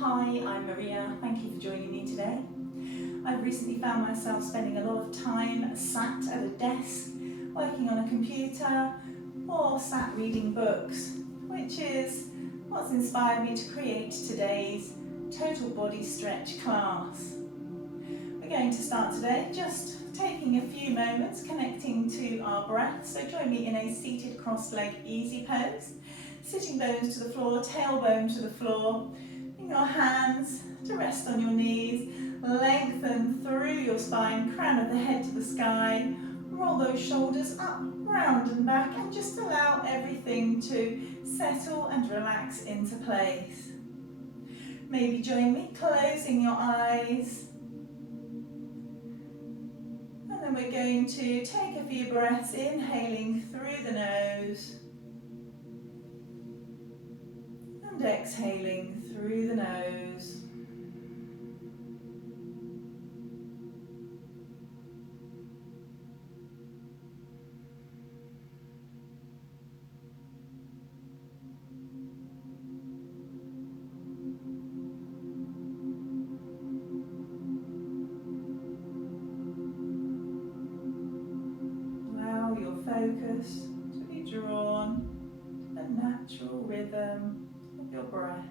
Hi, I'm Maria. Thank you for joining me today. I've recently found myself spending a lot of time sat at a desk, working on a computer, or sat reading books, which is what's inspired me to create today's total body stretch class. We're going to start today just taking a few moments connecting to our breath. So join me in a seated cross-leg easy pose. Sitting bones to the floor, tailbone to the floor. Bring your hands to rest on your knees. Lengthen through your spine, crown of the head to the sky. Roll those shoulders up, round and back, and just allow everything to settle and relax into place. Maybe join me closing your eyes. And then we're going to take a few breaths, inhaling through the nose and exhaling through the nose. Allow your focus to be drawn to the natural rhythm of your breath.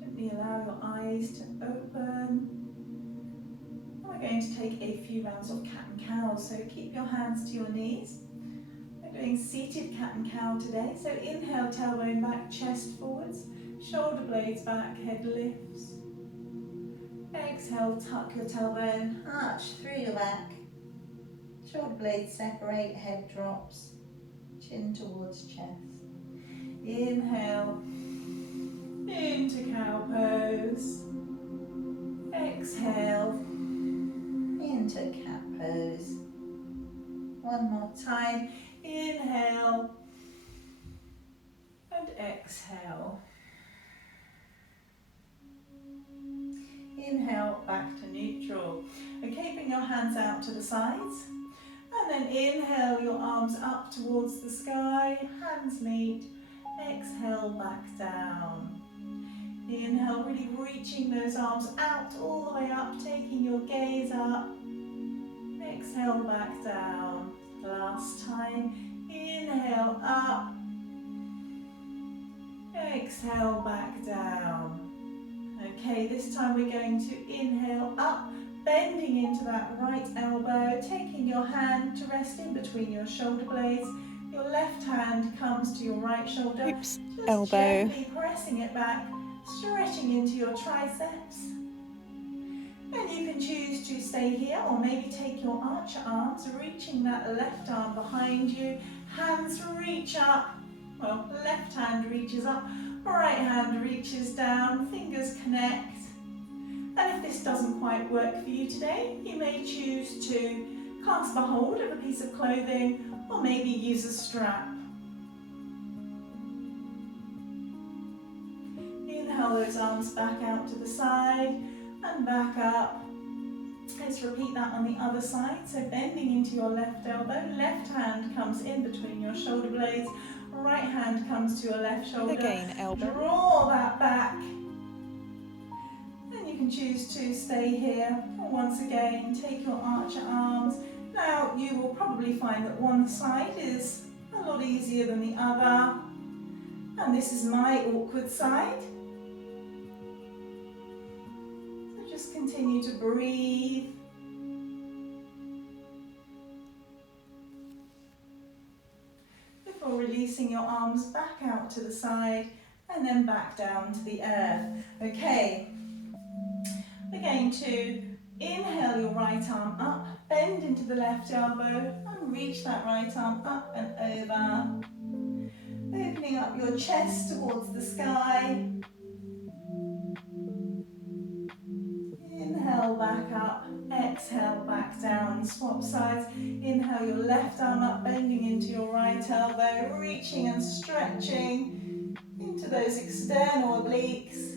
Gently allow your eyes to open. We're going to take a few rounds of cat and cow, so keep your hands to your knees. We're doing seated cat and cow today, so inhale, tailbone back, chest forwards, shoulder blades back, head lifts. Exhale, tuck your tailbone, arch through your back, shoulder blades separate, head drops, chin towards chest. Inhale, into cow pose. Exhale, into cat pose. One more time. Inhale and exhale. Inhale, back to neutral. Okay, bring your hands out to the sides. And then inhale your arms up towards the sky. Hands meet. Exhale, back down. Inhale, really reaching those arms out all the way up, taking your gaze up. Exhale, back down. Last time. Inhale, up. Exhale, back down. Okay, this time we're going to inhale up, bending into that right elbow, taking your hand to rest in between your shoulder blades. Your left hand comes to your right shoulder. Oops, Just elbow. gently pressing it back, stretching into your triceps. And you can choose to stay here or maybe take your archer arms, reaching that left arm behind you. Hands reach up. Well, left hand reaches up, right hand reaches down, fingers connect. And if this doesn't quite work for you today, you may choose to clasp a hold of a piece of clothing or maybe use a strap. Inhale those arms back out to the side and back up. Let's repeat that on the other side. So bending into your left elbow, left hand comes in between your shoulder blades, right hand comes to your left shoulder. Again, elbow. Draw that back. And you can choose to stay here. And once again, take your archer arms. Now you will probably find that one side is a lot easier than the other. And this is my awkward side. So just continue to breathe. Before releasing your arms back out to the side and then back down to the earth. Okay, we're going to inhale your right arm up, bend into the left elbow and reach that right arm up and over. Opening up your chest towards the sky. Inhale back up, exhale back down, swap sides. Inhale your left arm up, bending into your right elbow, reaching and stretching into those external obliques.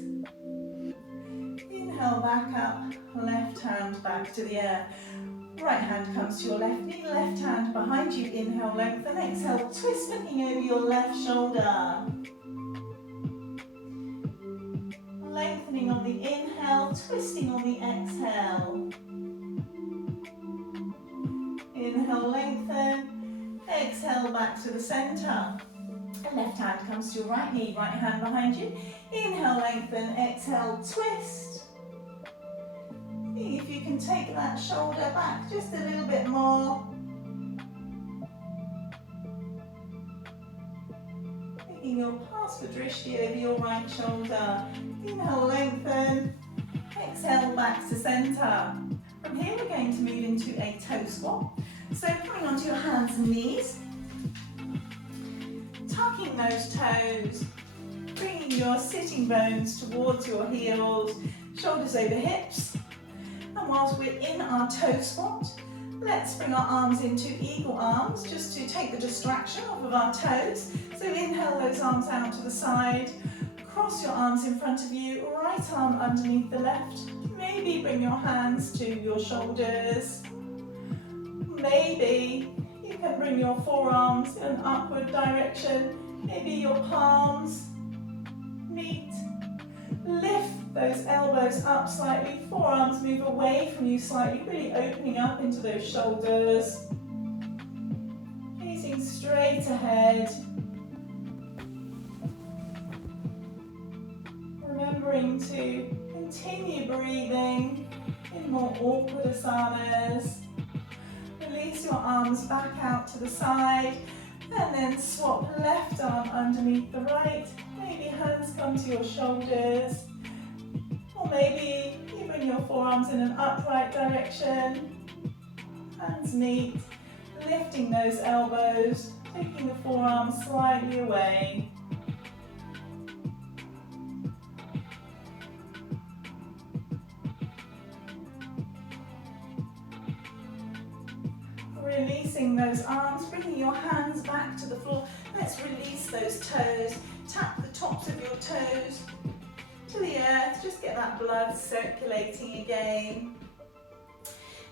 Inhale back up, left hand back to the air. Right hand comes to your left knee, left hand behind you. Inhale, lengthen, exhale, twist, looking over your left shoulder. Lengthening on the inhale, twisting on the exhale. Inhale, lengthen, exhale back to the centre. Left hand comes to your right knee, right hand behind you. Inhale, lengthen, exhale, twist. See if you can take that shoulder back just a little bit more. Taking your Pasva Drishti over your right shoulder. Inhale, lengthen, exhale back to centre. From here we're going to move into a toe swap. So coming onto your hands and knees, tucking those toes, bringing your sitting bones towards your heels, shoulders over hips. And whilst we're in our toe swap, let's bring our arms into eagle arms just to take the distraction off of our toes. So inhale those arms out to the side, cross your arms in front of you, right arm underneath the left. Maybe bring your hands to your shoulders. Maybe you can bring your forearms in an upward direction. Maybe your palms meet. Lift those elbows up slightly, forearms move away from you slightly, really opening up into those shoulders. Gazing straight ahead. Remembering to continue breathing in more awkward asanas. Release your arms back out to the side and then swap left arm underneath the right. Maybe hands come to your shoulders, or maybe you bring your forearms in an upright direction. Hands meet, lifting those elbows, taking the forearms slightly away. Releasing those arms, bringing your hands back to the floor. Let's release those toes. Tap the tops of your toes to the earth. Just get that blood circulating again.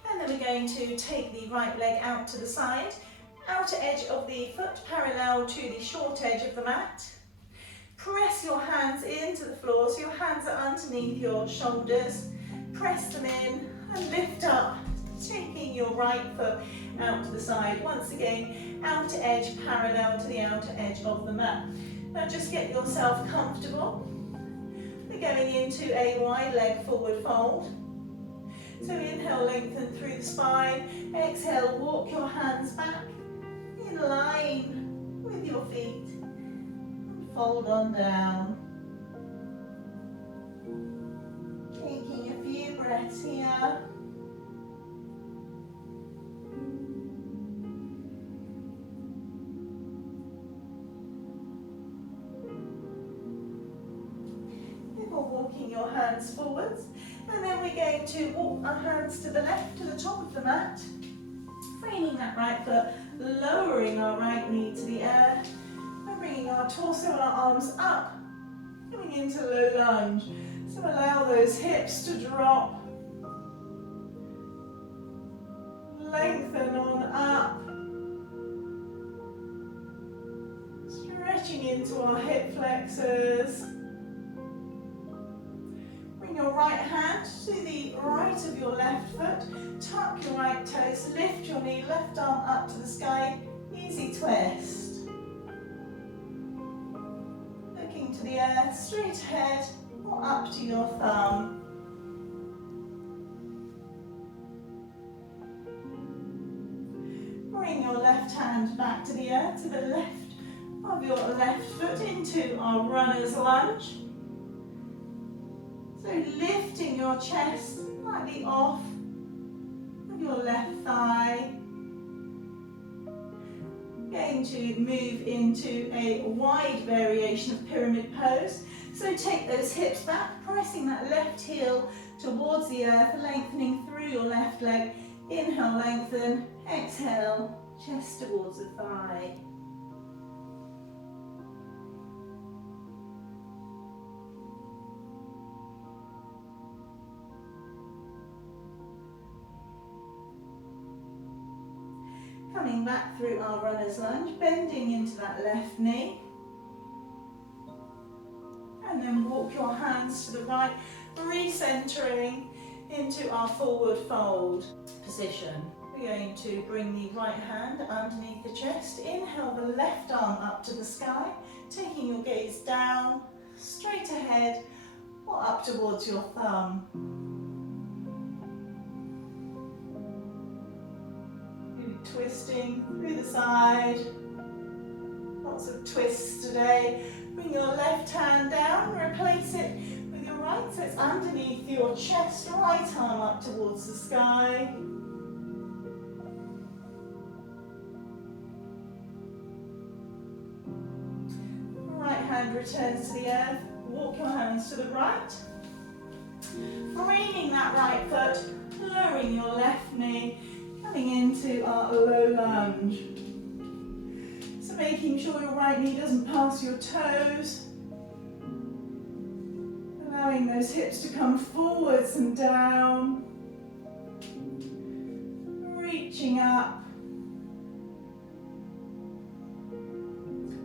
And then we're going to take the right leg out to the side. Outer edge of the foot parallel to the short edge of the mat. Press your hands into the floor so your hands are underneath your shoulders. Press them in and lift up, taking your right foot out to the side. Once again, outer edge parallel to the outer edge of the mat. Now just get yourself comfortable. We're going into a wide leg forward fold. So inhale, lengthen through the spine. Exhale, walk your hands back in line with your feet. And fold on down. Taking a few breaths here. Walking your hands forwards, and then we're going to walk our hands to the left, to the top of the mat, framing that right foot, lowering our right knee to the earth, and bringing our torso and our arms up, coming into low lunge. So allow those hips to drop, lengthen on up, stretching into our hip flexors. Your right hand to the right of your left foot, tuck your right toes, lift your knee, left arm up to the sky, easy twist. Looking to the earth, straight ahead or up to your thumb. Bring your left hand back to the earth, to the left of your left foot into our runner's lunge. So lifting your chest slightly off of your left thigh. Going going to move into a wide variation of pyramid pose. So take those hips back, pressing that left heel towards the earth, lengthening through your left leg. Inhale, lengthen. Exhale, chest towards the thigh. Coming back through our runner's lunge, bending into that left knee. And then walk your hands to the right, recentering into our forward fold position. We're going to bring the right hand underneath the chest. Inhale the left arm up to the sky, taking your gaze down, straight ahead, or up towards your thumb. Really twisting through the side. Lots of twists today. Bring your left hand down, replace it with your right, so it's underneath your chest, right arm up towards the sky. Right hand returns to the earth, walk your hands to the right. Bringing that right foot, lowering your left knee, coming into our low lunge. Making sure your right knee doesn't pass your toes. Allowing those hips to come forwards and down. Reaching up.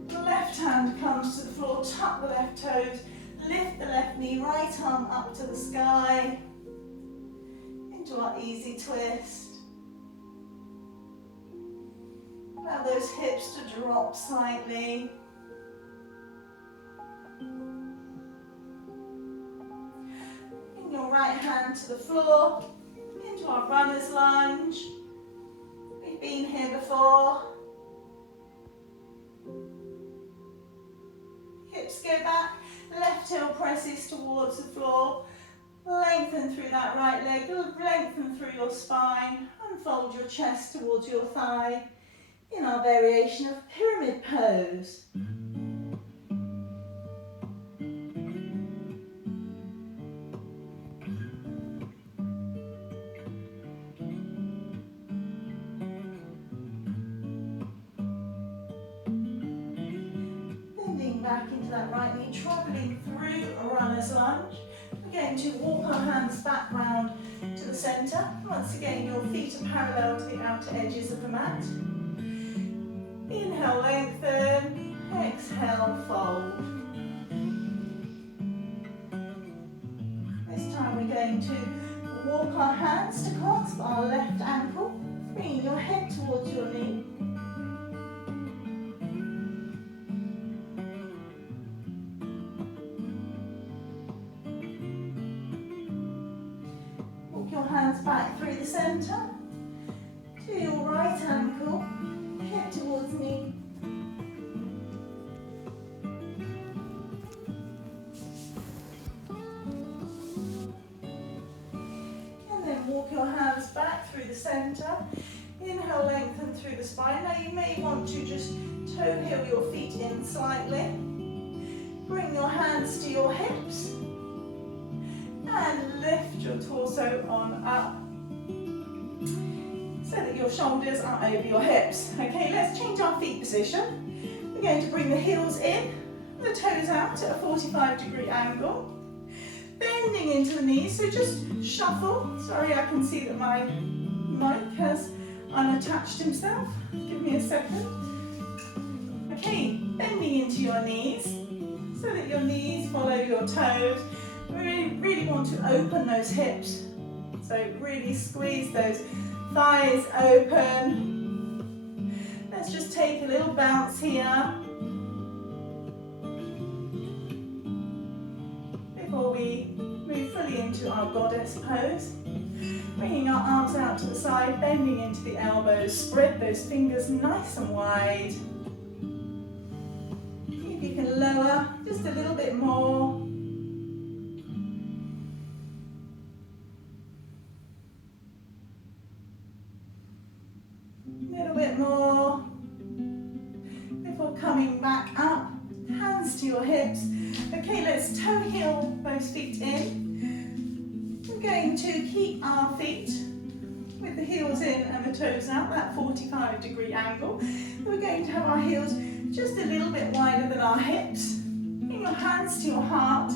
The left hand comes to the floor, tuck the left toes, lift the left knee, right arm up to the sky. Into our easy twist. Allow those hips to drop slightly. Bring your right hand to the floor, into our runner's lunge. We've been here before. Hips go back, left heel presses towards the floor. Lengthen through that right leg, lengthen through your spine. Unfold your chest towards your thigh. In our variation of pyramid pose. Bending back into that right knee, travelling through a runner's lunge. We're going to walk our hands back round to the centre. Once again, your feet are parallel to the outer edges of the mat. Inhale, lengthen. Exhale, fold. This time we're going to walk our hands to clasp our left ankle, bringing your head towards your knee. Walk your hands back through the centre to your right ankle. Head towards knee. And then walk your hands back through the centre. Inhale, lengthen through the spine. Now you may want to just toe heel your feet in slightly. Bring your hands to your hips. And lift your torso on up. So that your shoulders are over your hips. Okay, let's change our feet position. We're going to bring the heels in, the toes out at a 45-degree angle. Bending into the knees, so just shuffle. Sorry, I can see that my mic has unattached himself. Give me a second. Okay, bending into your knees, so that your knees follow your toes. We really want to open those hips. So really squeeze those thighs open. Let's just take a little bounce here before we move fully into our goddess pose. Bringing our arms out to the side, bending into the elbows, spread those fingers nice and wide. If you can lower just a little bit more. A little bit more. Before coming back up, hands to your hips. Okay, let's toe heel both feet in. We're going to keep our feet with the heels in and the toes out, that 45-degree angle. We're going to have our heels just a little bit wider than our hips. Bring your hands to your heart.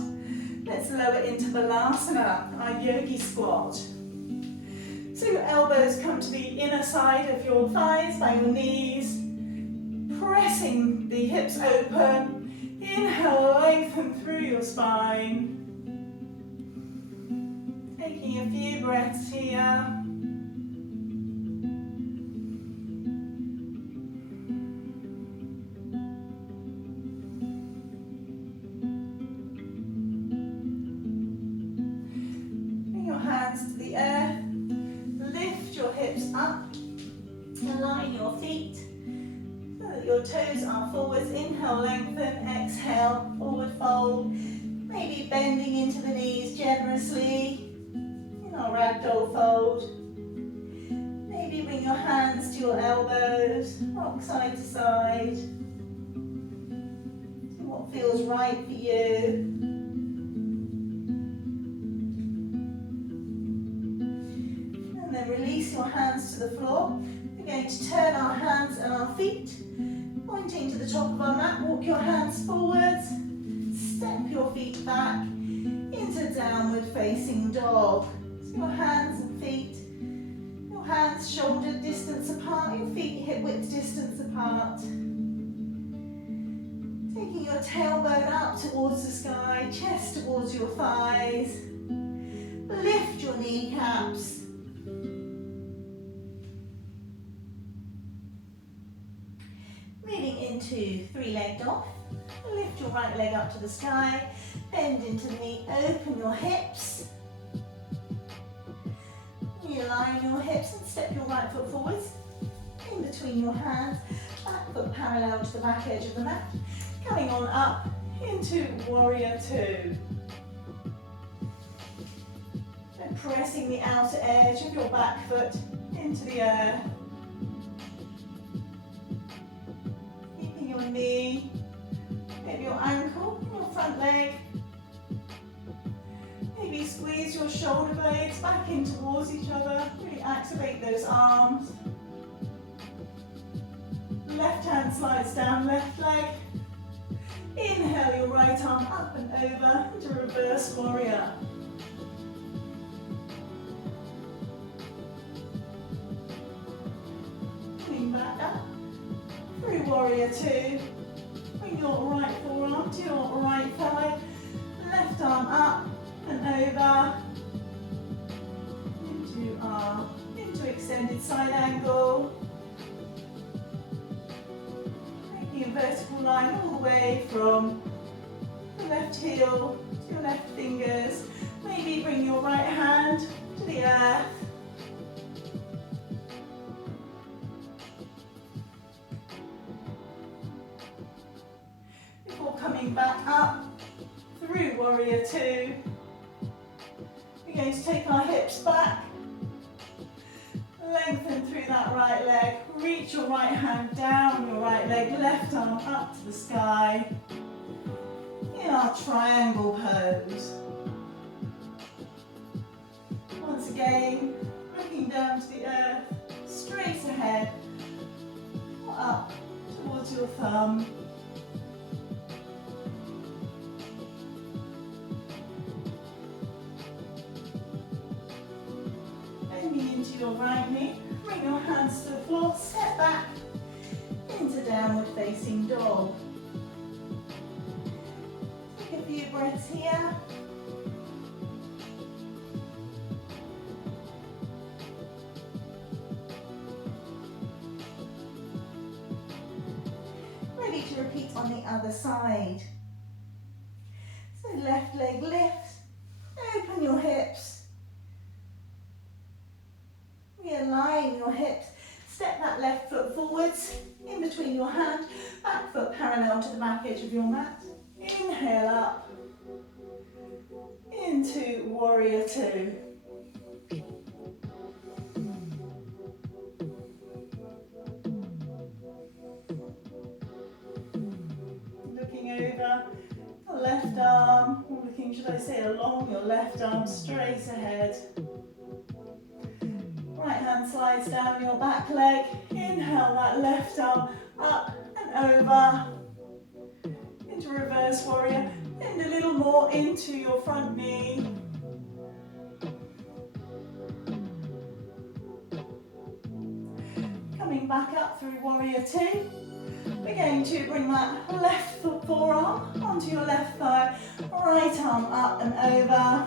Let's lower into Balasana, our yogi squat. So your elbows come to the inner side of your thighs by your knees, pressing the hips open. Inhale, lengthen through your spine. Taking a few breaths here. Bring your hands to the earth. Lift your hips up. Align your feet so that your toes are forwards. Inhale, lengthen. Exhale, forward fold. Maybe bending into the knees generously in our ragdoll fold. Maybe bring your hands to your elbows, rock side to side. See what feels right for you. And then release your hands to the floor. We're going to turn our hands and our feet, pointing to the top of our mat. Walk your hands forwards. Step your feet back into downward facing dog. So your hands and feet, your hands shoulder distance apart, your feet hip width distance apart. Taking your tailbone up towards the sky, chest towards your thighs. Lift your kneecaps. Moving into three-legged dog. Lift your right leg up to the sky, bend into the knee, open your hips. Realign your hips and step your right foot forwards, in between your hands, back foot parallel to the back edge of the mat. Coming on up into warrior two. And pressing the outer edge of your back foot into the earth. Keeping your knee, maybe your ankle, your front leg. Maybe squeeze your shoulder blades back in towards each other. Really activate those arms. Left hand slides down left leg. Inhale your right arm up and over into reverse warrior. Coming back up through warrior two. Bring your right forearm to your right thigh. Left arm up and over into extended side angle. Making a vertical line all the way from the left heel to your left fingers. Maybe bring your right hand to the earth. Before coming back up through warrior two. We're going to take our hips back, lengthen through that right leg, reach your right hand down your right leg, left arm up to the sky in our triangle pose. Once again, looking down to the earth, straight ahead, or up towards your thumb. Into your right knee, bring your hands to the floor, step back into downward facing dog. Take a few breaths here. Ready to repeat on the other side. So left leg lifts, open your hips. Realign your hips, step that left foot forwards, in between your hand, back foot parallel to the back edge of your mat. Inhale up, into warrior two. walking, should I say, along your left arm straight ahead. Right hand slides down your back leg. Inhale that left arm up and over. Into reverse warrior. Bend a little more into your front knee. Coming back up through warrior two. We're going to bring that left forearm onto your left thigh. Right arm up and over.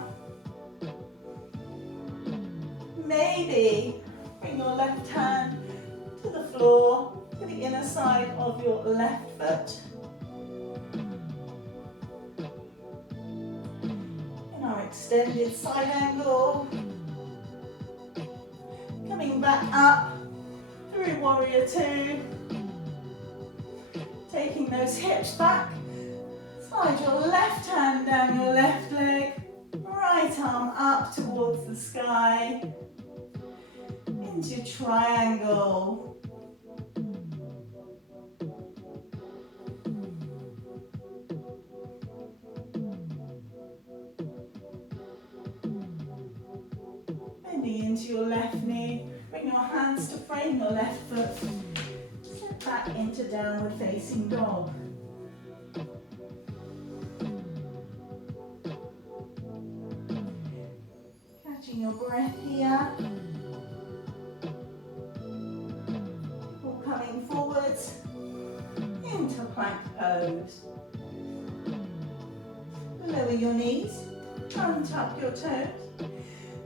Maybe bring your left hand to the floor, to the inner side of your left foot. In our extended side angle. Coming back up through warrior two. Taking those hips back. Slide your left hand down your left leg. Right arm up towards the sky. Into triangle. Bending into your left knee. Bring your hands to frame your left foot. Step back into downward facing dog. Catching your breath here. Coming forwards into plank pose. Lower your knees, untuck your toes.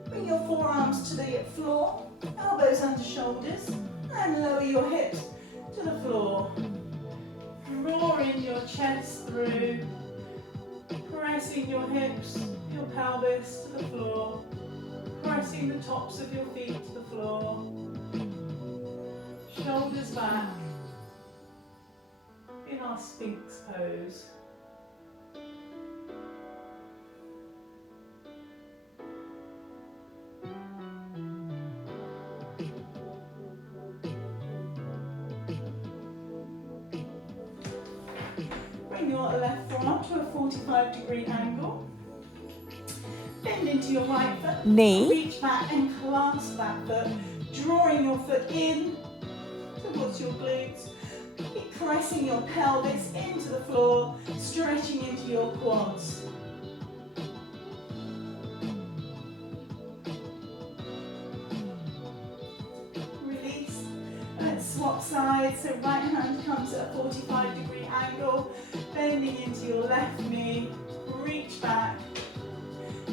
Bring your forearms to the floor, elbows under shoulders, and lower your hips to the floor. Draw in your chest through, pressing your hips, your pelvis to the floor, pressing the tops of your feet to the floor. Shoulders back in our Sphinx pose. Bring your left forearm to a 45-degree angle. Bend into your right foot. Knee. Reach back and clasp that foot, drawing your foot in towards your glutes. Keep pressing your pelvis into the floor, stretching into your quads. Release. Let's swap sides. So right hand comes at a 45-degree angle, bending into your left knee. Reach back,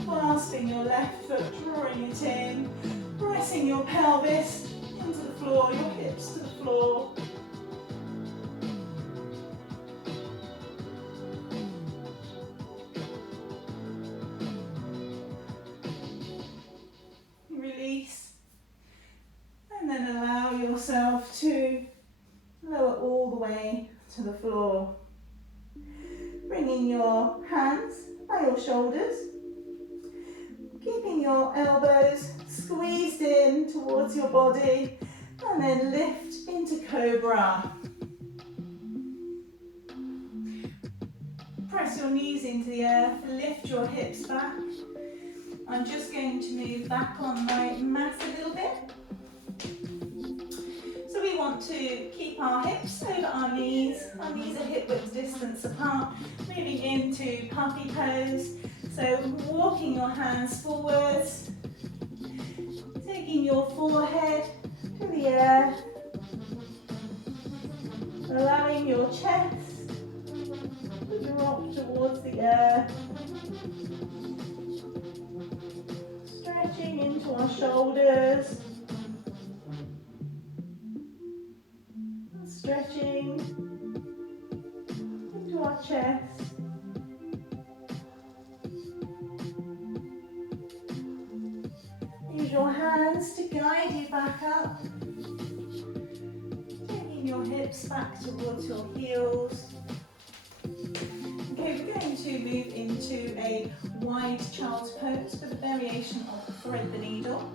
clasping your left foot, drawing it in, pressing your pelvis into the floor, your hips to the floor. Release. And then allow yourself to lower all the way to the floor. Bringing your hands by your shoulders. Keeping your elbows squeezed in towards your body, and then lift into Cobra. Press your knees into the earth, lift your hips back. I'm just going to move back on my mat a little bit. So we want to keep our hips over our knees are hip width distance apart, moving into puppy pose. So walking your hands forwards, taking your forehead to the earth, allowing your chest to drop towards the earth, stretching into our shoulders, stretching into our chest. Use your hands to guide you back up, taking your hips back towards your heels. Okay, we're going to move into a wide child's pose with a variation of thread the needle.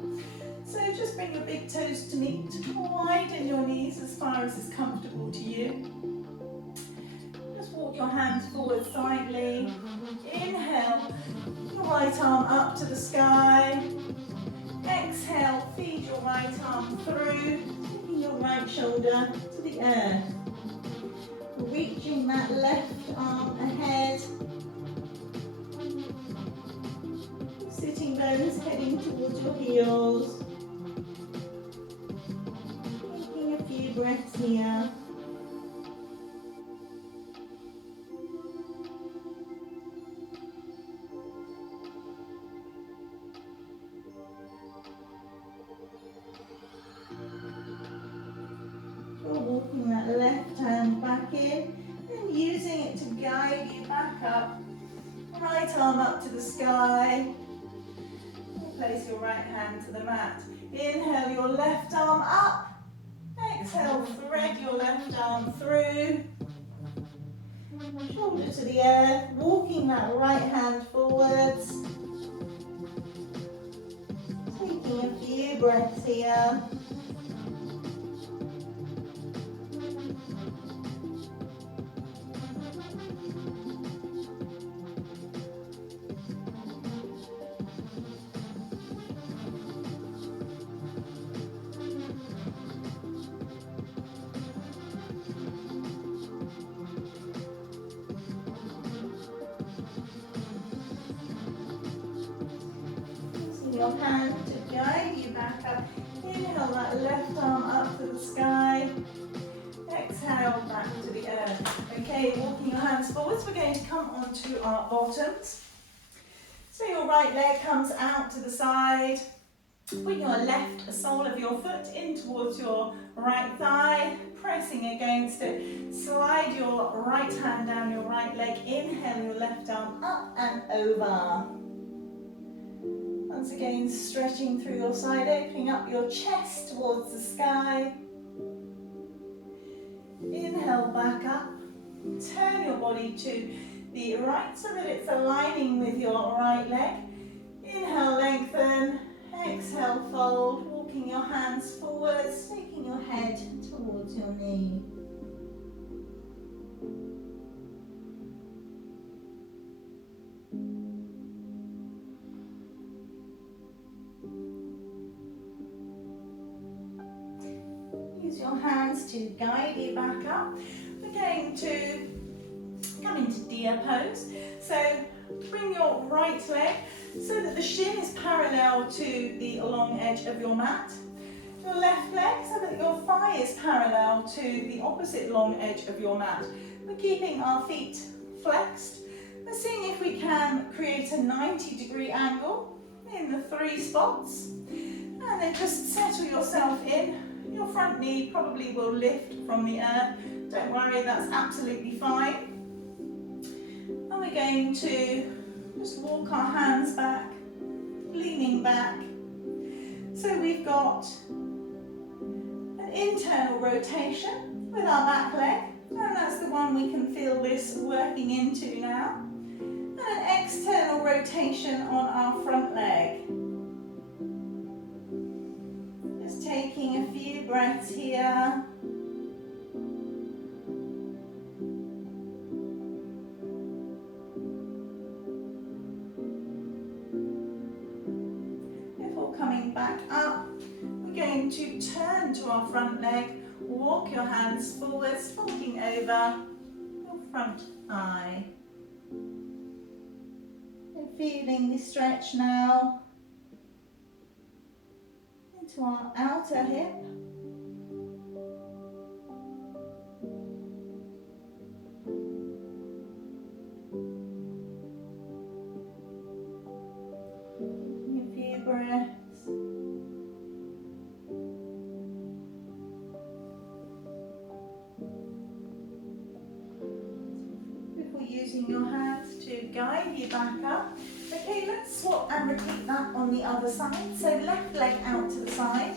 So just bring your big toes to meet, widen your knees as far as is comfortable to you. Just walk Walk your hands forward slightly. Inhale, your right arm up to the sky. Exhale, feed your right arm through, taking your right shoulder to the earth. Reaching that left arm ahead. Sitting bones heading towards your heels. Taking a few breaths here. Walking that left hand back in and using it to guide you back up. Right arm up to the sky. Place your right hand to the mat. Inhale your left arm up. Exhale, thread your left arm through. Shoulder to the earth. Walking that right hand forwards. Taking a few breaths here. Your hand to guide you back up. Inhale that left arm up to the sky. Exhale back to the earth. Okay, walking your hands forwards, we're going to come onto our bottoms. So your right leg comes out to the side. Put your left sole of your foot in towards your right thigh, pressing against it. Slide your right hand down your right leg. Inhale your left arm up and over. Once again, stretching through your side, opening up your chest towards the sky. Inhale back up. Turn your body to the right so that it's aligning with your right leg. Inhale, lengthen. Exhale, fold. Walking your hands forwards, taking your head towards your knee. Use your hands to guide you back up. We're going to come into deer pose. So bring your right leg so that the shin is parallel to the long edge of your mat. Your left leg so that your thigh is parallel to the opposite long edge of your mat. We're keeping our feet flexed. We're seeing if we can create a 90-degree angle in the 3 spots. And then just settle yourself in. Your front knee probably will lift from the earth. Don't worry, that's absolutely fine. And we're going to just walk our hands back, leaning back. So we've got an internal rotation with our back leg, and that's the one we can feel this working into now. And an external rotation on our front leg. Just taking a few breaths here. Coming back up, we're going to turn to our front leg, walk your hands forwards, folding over your front thigh. And feeling the stretch now into our outer hip. A few breaths. Using your hands to guide you back up. Okay, let's swap and repeat that on the other side. So left leg out to the side.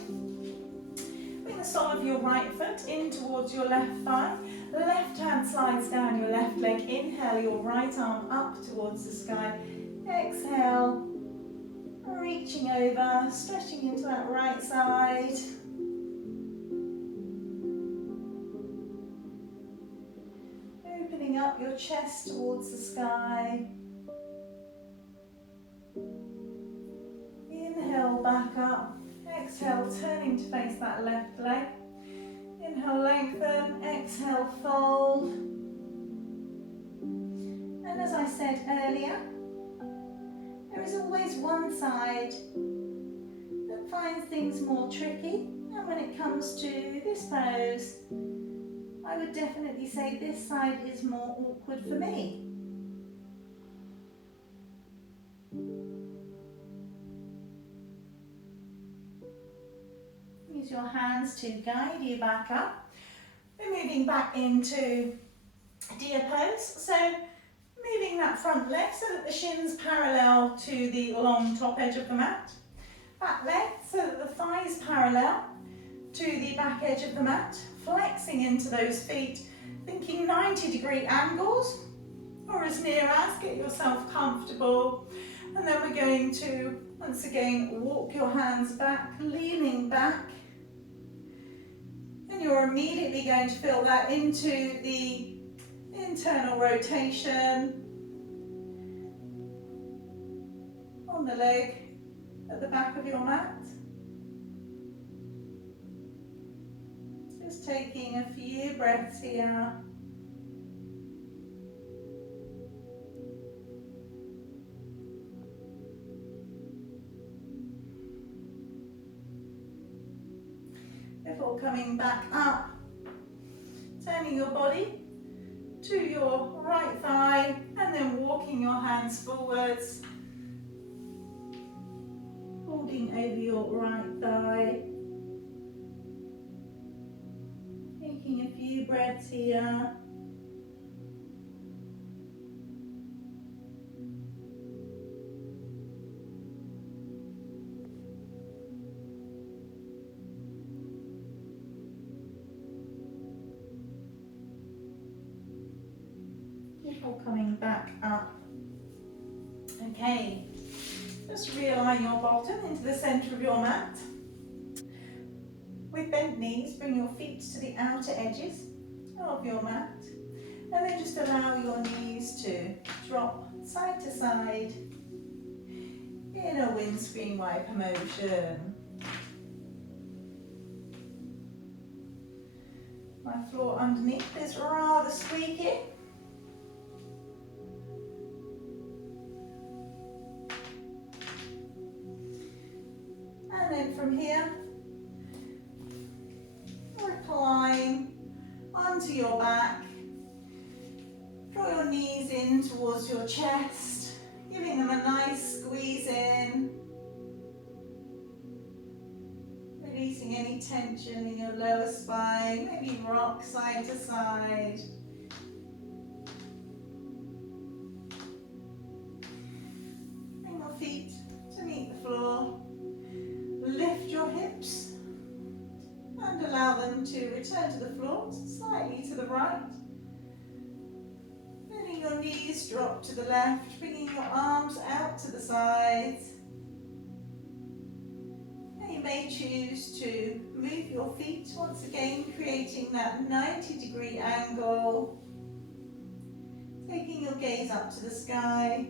Bring the sole of your right foot in towards your left thigh. Left hand slides down your left leg. Inhale your right arm up towards the sky. Exhale, reaching over, stretching into that right side. Opening up up your chest towards the sky. Inhale, back up. Exhale, turning to face that left leg. Inhale, lengthen. Exhale, fold. And as I said earlier, there is always one side that finds things more tricky. And when it comes to this pose, I would definitely say this side is more awkward for me. Use your hands to guide you back up. We're moving back into deer pose. So moving that front leg so that the shins parallel to the long top edge of the mat. Back leg so that the thighs parallel to the back edge of the mat. Flexing into those feet, thinking 90-degree angles, or as near as, get yourself comfortable. And then we're going to, once again, walk your hands back, leaning back. And you're immediately going to feel that into the internal rotation on the leg at the back of your mat. Just taking a few breaths here. Before coming back up, turning your body to your right thigh and then walking your hands forwards, holding over your right thigh. Taking a few breaths here. Before coming back up. Okay, just realign your bottom into the centre of your mat. With bent knees, bring your feet to the outer edges of your mat. And then just allow your knees to drop side to side in a windscreen wiper motion. My floor underneath is rather squeaky. And then from here, recline onto your back. Draw your knees in towards your chest, giving them a nice squeeze in. Releasing any tension in your lower spine, maybe rock side to side. Bring your feet to meet the floor. Lift your hips and allow them to return to the floor, slightly to the right. Letting your knees drop to the left, bringing your arms out to the sides. And you may choose to move your feet once again, creating that 90-degree angle. Taking your gaze up to the sky,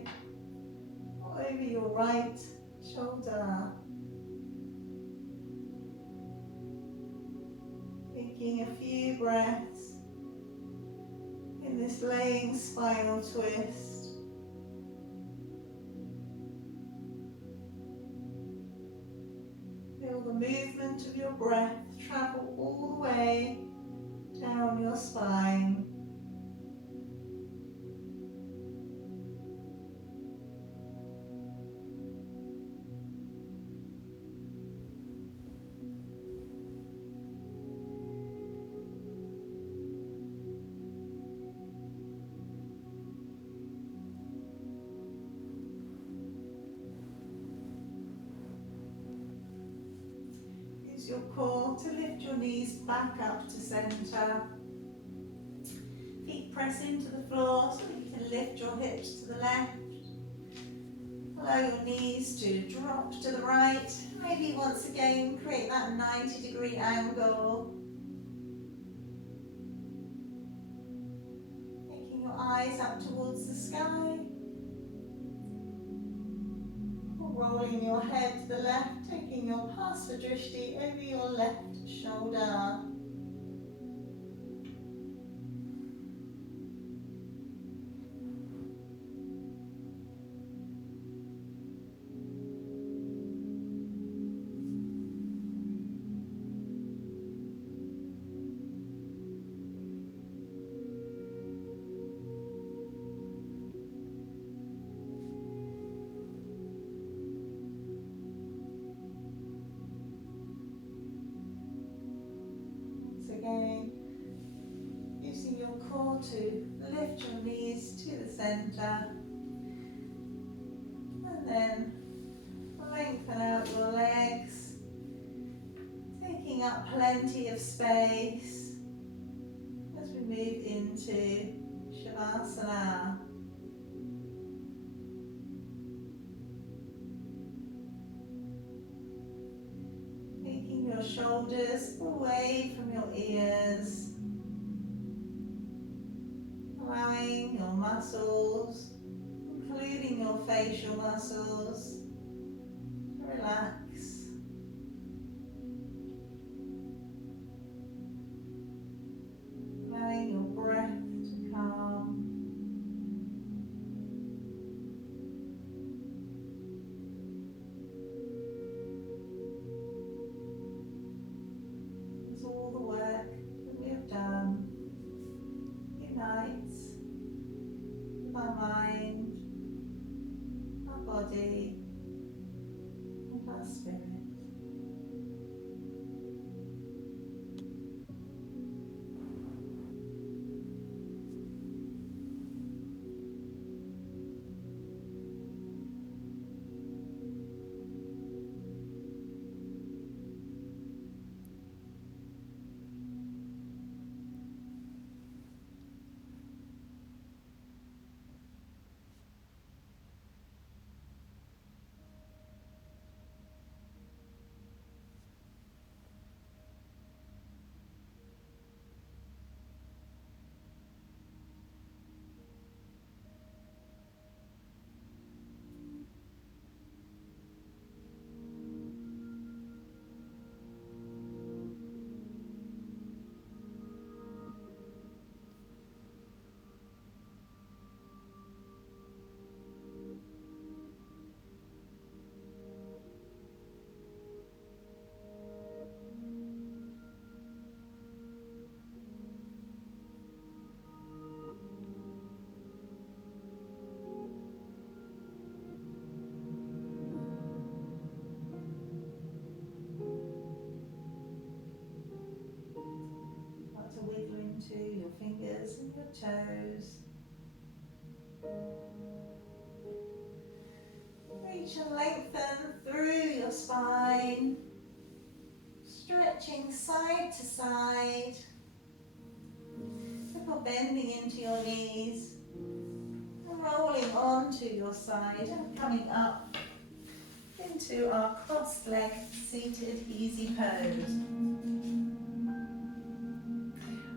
or over your right shoulder. Taking a few breaths in this laying spinal twist. Feel the movement of your breath travel all the way down your spine. Your core to lift your knees back up to centre. Feet press into the floor so that you can lift your hips to the left. Allow your knees to drop to the right. Maybe once again create that 90-degree angle. Taking your eyes up towards the sky. Rolling your head to the left, taking your Pasta Drishti over your left shoulder. Again, using your core to lift your knees to the center, and then lengthen out your legs, taking up plenty of space as we move into Shavasana. Taking your shoulders away from your ears, allowing your muscles, including your facial muscles, to relax. Allowing your breath to calm. As all the work that we have done unites with our mind, our body, and our spirit. To wiggle into your fingers and your toes. Reach and lengthen through your spine, stretching side to side before bending into your knees and rolling onto your side and coming up into our crossed-legged seated easy pose.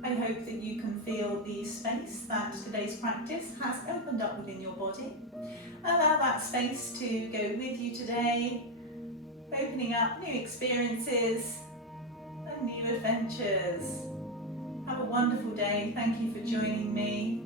I hope that you can feel the space that today's practice has opened up within your body. Allow that space to go with you today, opening up new experiences and new adventures. Have a wonderful day. Thank you for joining me.